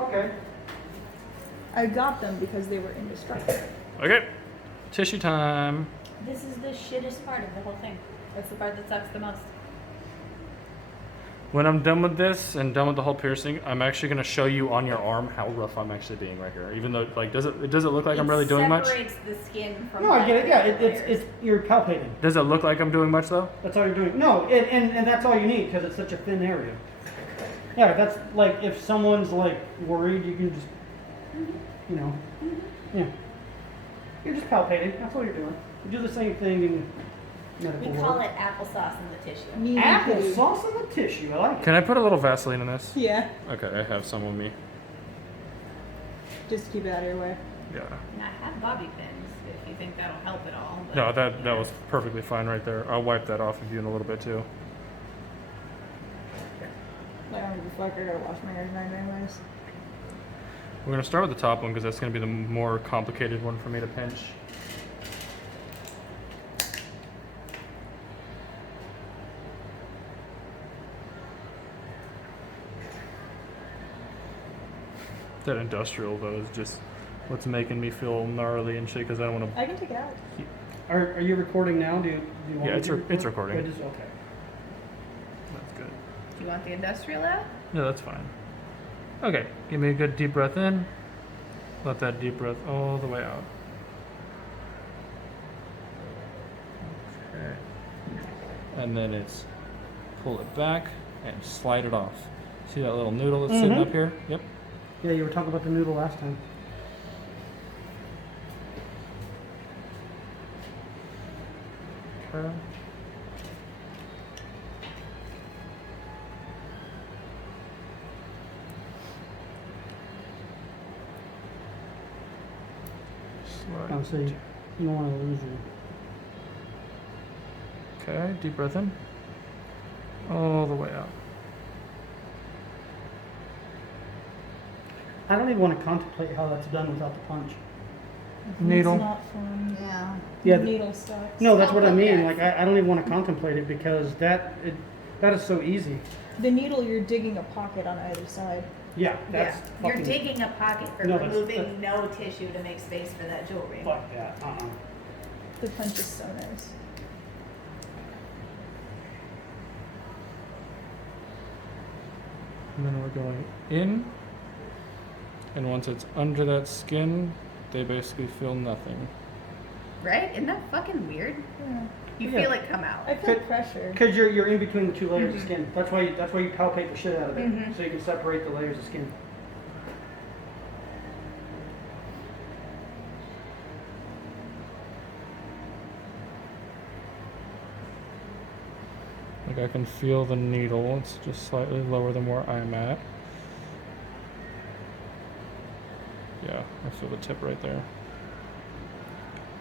Okay. I got them because they were indestructible. Okay. Tissue time. This is the shittest part of the whole thing. That's the part that sucks the most. When I'm done with this and done with the whole piercing, I'm actually going to show you on your arm how rough I'm actually being right here. Even though, like, does it look like I'm really doing much? It separates the skin from. No, I get it. Yeah, it's you're palpating. Does it look like I'm doing much though? That's all you're doing. No, and that's all you need because it's such a thin area. Yeah, that's like if someone's like worried, you can just, you know, yeah. You're just palpating. That's all you're doing. You do the same thing in medical We world. call it applesauce in the tissue. Applesauce in the tissue. I like it. Can I put a little Vaseline in this? Yeah. Okay, I have some with me. Just keep it out of your way. Yeah. And I have bobby pins if you think that'll help at all. But No, that was perfectly fine right there. I'll wipe that off of you in a little bit too. I don't give a fuck. I gotta wash my hair tonight anyways. We're going to start with the top one because that's going to be the more complicated one for me to pinch. That industrial though is just what's making me feel gnarly and shit because I don't want to. I can take it out. Are you recording now? Do you want Yeah, me it's to it's recording. It is okay. That's good. Do you want the industrial out? Yeah, that's fine. Okay, give me a good deep breath in. Let that deep breath all the way out. Okay. And then it's pull it back and slide it off. See that little noodle that's sitting up here? Yep. Yeah, you were talking about the noodle last time. Okay. Oh, so you don't want to lose you. Okay, deep breath in. All the way out. I don't even want to contemplate how that's done without the punch. Needle. It's not fun. Yeah. Yeah, The needle sucks. No, that's what I mean. Okay. Like I don't even want to contemplate it because that is so easy. The needle, you're digging a pocket on either side. Yeah, that's You're fucking, digging a pocket for No, that's- removing no tissue to make space for that jewelry. Fuck that. The punch is so nice. And then we're going in. And once it's under that skin, they basically feel nothing. Right? Isn't that fucking weird? Yeah. You Yeah. feel it come out. I feel Could- pressure. Because you're in between the two layers of skin. That's why you palpate the shit out of it, Mhm. so you can separate the layers of skin. Like I can feel the needle. It's just slightly lower than where I'm at. Yeah, I feel the tip right there.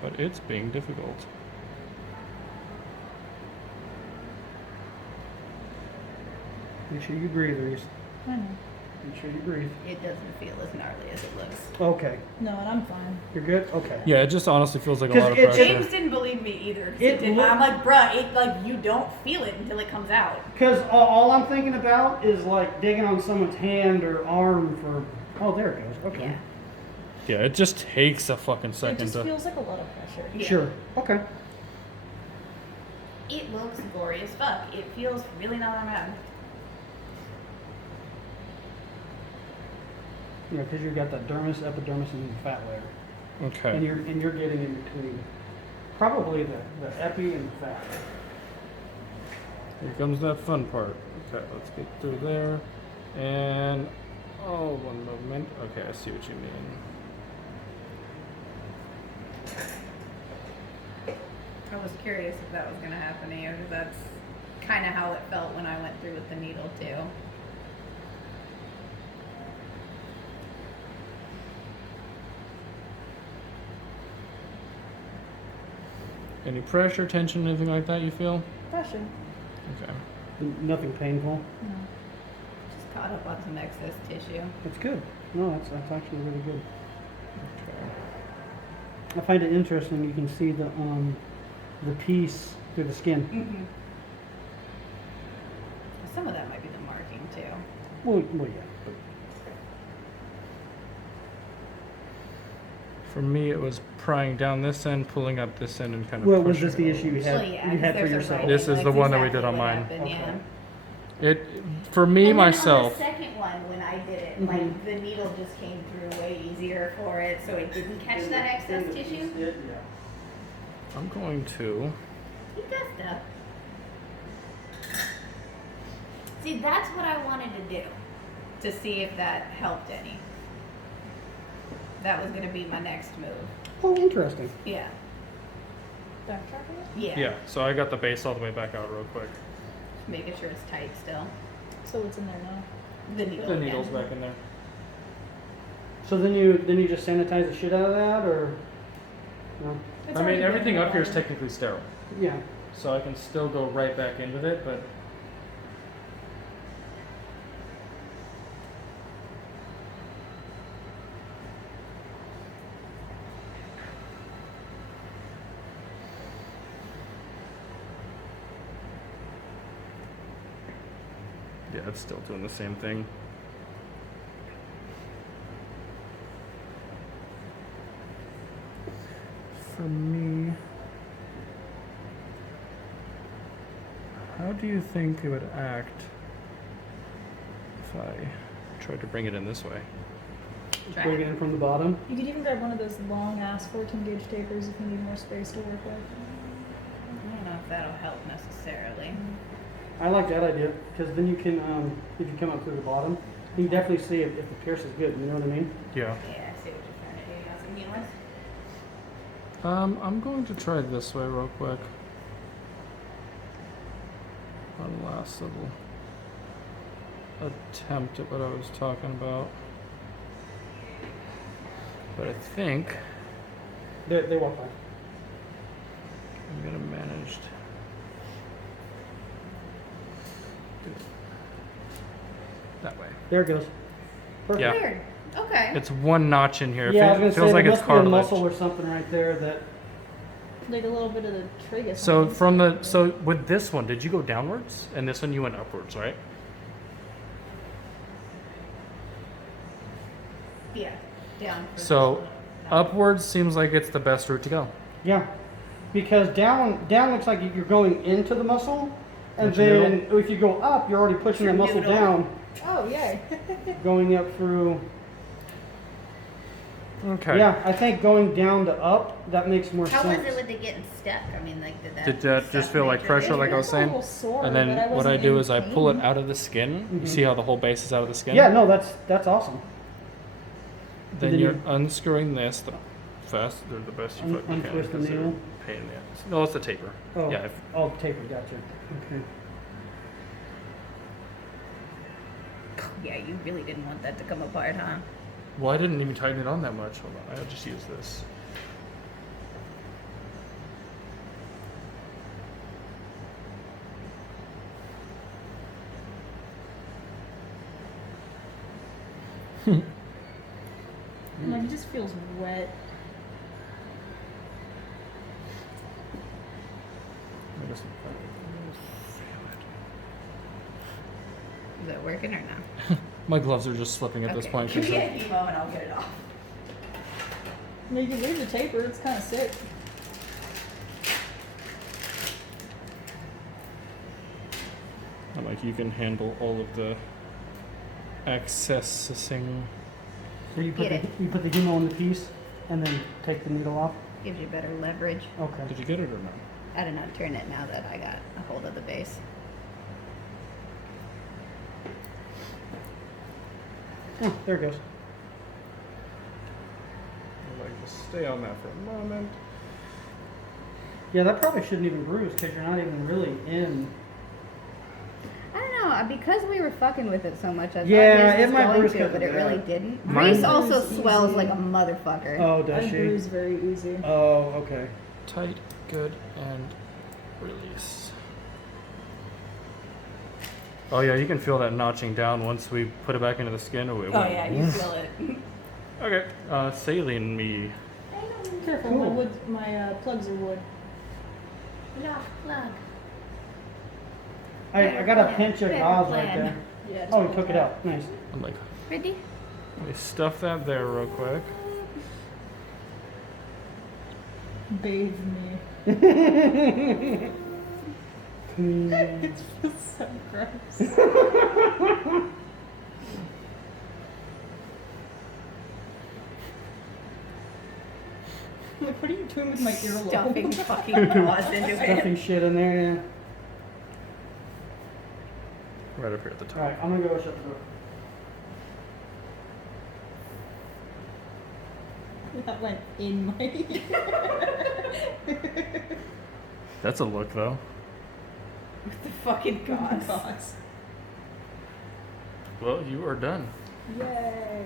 But it's being difficult. Make sure you breathe, Reese. I know. Make sure you breathe. It doesn't feel as gnarly as it looks. Okay. No, and I'm fine. You're good? Okay. Yeah, it just honestly feels like a 'Cause lot of it- pressure. James didn't believe me either. 'Cause It it didn't. look- I'm like, bruh, it like you don't feel it until it comes out. Because all I'm thinking about is like digging on someone's hand or arm for. Oh, there it goes. Okay. Yeah. Yeah, it just takes a fucking It second just to. feels like a lot of pressure. Yeah. Sure. Okay. It looks gory as fuck. It feels really not that bad. Yeah, because you've got that dermis, epidermis, and the fat layer, and Okay. you're getting in between, probably the epi and the fat. Here comes that fun part. Okay, let's get through there. And oh, one movement. Okay, I see what you mean. I was curious if that was gonna happen to you, because that's kind of how it felt when I went through with the needle too. Any pressure, tension, anything like that you feel? Pressure. Okay. Nothing painful. No. Just caught up on some excess tissue. That's good. No, that's actually really good. Okay. I find it interesting. You can see the piece through the skin. Mm-hmm. Some of that might be the marking too. Well, yeah. For me, it was prying down this end, pulling up this end, and kind of. Well, was pushing this the it issue you over. had, Well, yeah, you had for there's a yourself? writing, This is that's the one that we exactly did on what mine. happened, yeah. It for me And then myself. on the second one, when I did it, Mhm. like the needle just came through way easier for it, so it didn't catch that excess tissue. Yeah. I'm going to. You got stuff. See, that's what I wanted to do, to see if that helped any. That was gonna be my next move. Oh, interesting. Yeah. Backtracking it? Yeah. Yeah. So I got the base all the way back out real quick. Making sure it's tight still. So what's in there now? The needle. The again. needle's back in there. So then you just sanitize the shit out of that, or no? It's I mean, already been everything in the up here is bottom. technically sterile, Yeah. so I can still go right back in with it, but. Yeah, it's still doing the same thing. For me, how do you think it would act if I tried to bring it in this way? Try Bring it. it in from the bottom. You could even grab one of those long ass 14 gauge tapers if you need more space to work with. I don't know if that'll help necessarily. I like that idea because then you can, if you come up through the bottom, you can definitely see if the pierce is good. You know what I mean? Yeah. Yeah, I see what you're trying to do. You got some healers? I'm going to try this way real quick. One last little attempt at what I was talking about. But I think They walk by. I'm gonna manage to do it that way. There it goes. Perfect. Yeah. Weird. Okay. It's one notch in here. Yeah, I It was feels gonna say like there it's must be a cartilage. muscle or something right there that. Like a little bit of the tragus. So on the from the inside. so with this one, did you go downwards? And this one you went upwards, right? Yeah. Down. for So this one. upwards seems like it's the best route to go. Yeah, because down looks like you're going into the muscle, and Which noodle? then if you go up, you're already pushing the muscle Noodle. down, Oh, yay. going up through. Okay. Yeah, I think going down to up that makes more How sense. was it with it getting stuck? I mean, like, did that? Did that just stuff feel make like it pressure, good? like I was It's a saying? little sore, And but then what I wasn't do in is I pull it pain. out of the skin. You Mhm. see how the whole base is out of the skin? Yeah, no, that's awesome. Then then you're you- unscrewing this the best you fucking can. Untwist the 'cause they're needle? Pain in the ass. No, it's the taper. Oh, Yeah. oh, taper, gotcha. Okay. Yeah, you really didn't want that to come apart, huh? Well, I didn't even tighten it on that much. Hold on. I'll just use this. Like, it just feels wet. I just- Is it working or not? My gloves are just slipping at this point. 'cause Give me of- a few moment, I'll get it off. I mean, you can leave the taper, it's kind of sick. I'm like, you can handle all of the accessing. So you put Get the, it. you put the hemo in the piece, and then take the needle off. Gives you better leverage. Okay. Did you get it or not? I don't know, turn it now that I got a hold of the base. Oh, there it goes. I'd like to stay on that for a moment. Yeah, that probably shouldn't even bruise because you're not even really in. I don't know, because we were fucking with it so much, I Yeah, thought it this was might going bruise to, 'cause but of it really that. didn't. Mine Grease also bruised swells easy. like a motherfucker. Oh, I does she? bruise very easy. Oh, okay. Tight, good, and release. Oh yeah, you can feel that notching down once we put it back into the skin. Oh, Oh yeah, you feel it. Okay, saline me. Careful, Cool. my wood, my plugs are wood. Lock plug. I got a pinch of Better gauze right plan. there. Yeah. just Oh, you put took it out. Nice. I'm like, Ready? let me stuff that there real quick. Bathe me. It's just so gross. Like, what are you doing with my earlobe? Stuffing fucking paws into Stuffing it. shit in there, yeah. Right up here at the top. Alright, I'm gonna go shut the door. That went in my ear. That's a look though. With the fucking gauze. Gauze. Well, you are done. Yay.